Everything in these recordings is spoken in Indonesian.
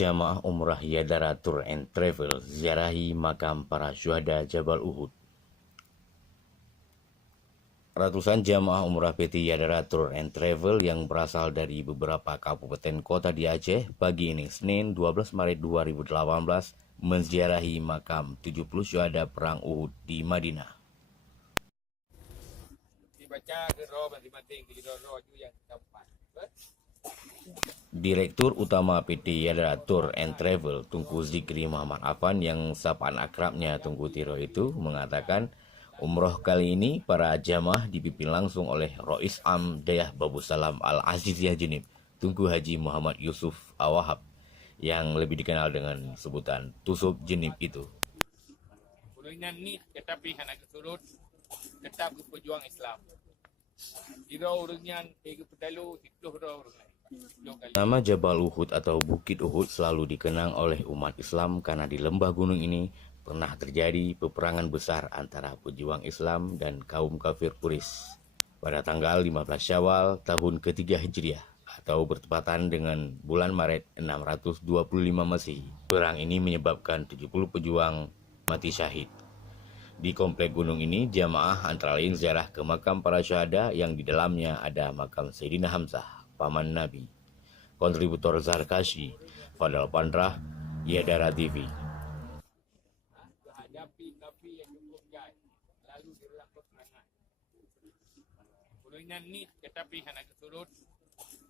Jamaah Umrah Yadara Tour and Travel ziarahi makam para syuhada Jabal Uhud. Ratusan jamaah umrah PT Yadara Tour and Travel yang berasal dari beberapa kabupaten kota di Aceh pagi ini Senin 12 Maret 2018 menziarahi makam 70 syuhada perang Uhud di Madinah. Direktur Utama PT Yadara Tour and Travel Tunku Zikri Muhammad Afan yang sapaan akrabnya Tunku Tiro itu mengatakan umroh kali ini para jamaah dipimpin langsung oleh Rois Am Dayah Babu Salam Al-Aziziyah Jenib Tunku Haji Muhammad Yusuf Awahab yang lebih dikenal dengan sebutan Tusuk Jenib itu. Tetapi anak keturut tetap pejuang Islam. Ira urusnya ego pedalu dikluh urus. Nama Jabal Uhud atau Bukit Uhud selalu dikenang oleh umat Islam karena di lembah gunung ini pernah terjadi peperangan besar antara pejuang Islam dan kaum kafir Quraisy pada tanggal 15 Syawal tahun ketiga Hijriah atau bertepatan dengan bulan Maret 625 Masehi. Perang ini menyebabkan 70 pejuang mati syahid. Di komplek gunung ini, jamaah antara lain ziarah ke makam para syuhada yang di dalamnya ada makam Sayyidina Hamzah, paman Nabi. Kontributor Zarkashi, Fadal Pandrah, Yadara TV. Hadapi Nabi yang cukup jai, lalu dirangkut perangai. Ulunnya ni tetapi anak keturut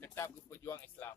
tetap pejuang Islam.